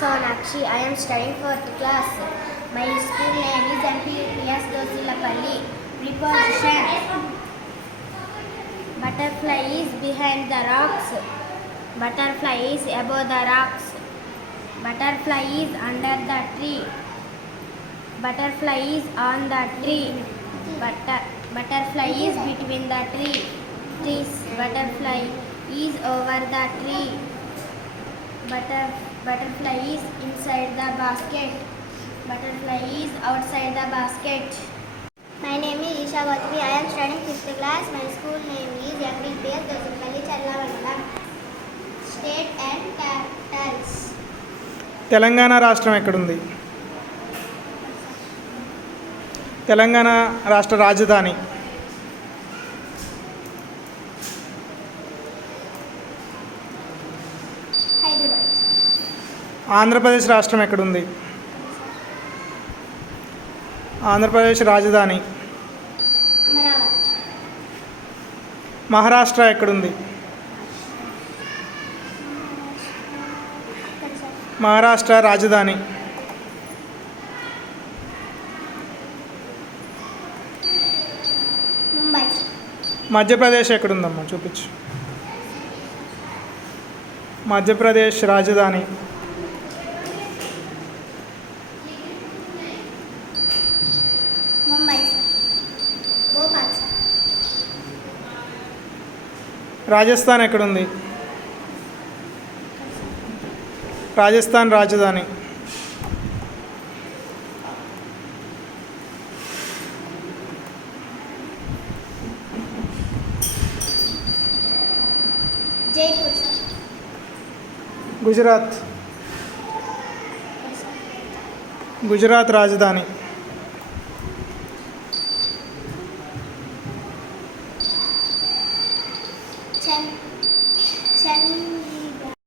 Sonakshi. I am studying 4th class. My school name is MPUPS Dosilapalli. Preposition: butterfly is behind the rocks. Butterfly is above the rocks. Butterfly is under the tree. Butterfly is on the tree. Butterfly is between the trees. Butterfly is over the tree. Butterfly is inside the basket. Butterfly is outside the basket. My name is Isha Gautami. I am studying 5th class. My school name is MPPS Dosilapalli Challavalam. State and capitals. Telangana రాష్ట్రం ఎక్కడుంది? తెలంగాణ రాష్ట్ర రాజధాని? Hyderabad. Andhra Pradesh రాష్ట్రం ఎక్కడుంది? ఆంధ్రప్రదేశ్ రాజధాని? Amaravati. Maharashtra ఎక్కడుంది? మహారాష్ట్ర రాజధాని? Mumbai. Madhya Pradesh ఎక్కడుందమ్మా చూపించు. మధ్యప్రదేశ్ రాజధాని? Mumbai. Bhopal. రాజస్థాన్ ఎక్కడుంది? రాజస్థాన్ రాజధాని? Jaipur. గుజరాత్? గుజరాత్ రాజధాని?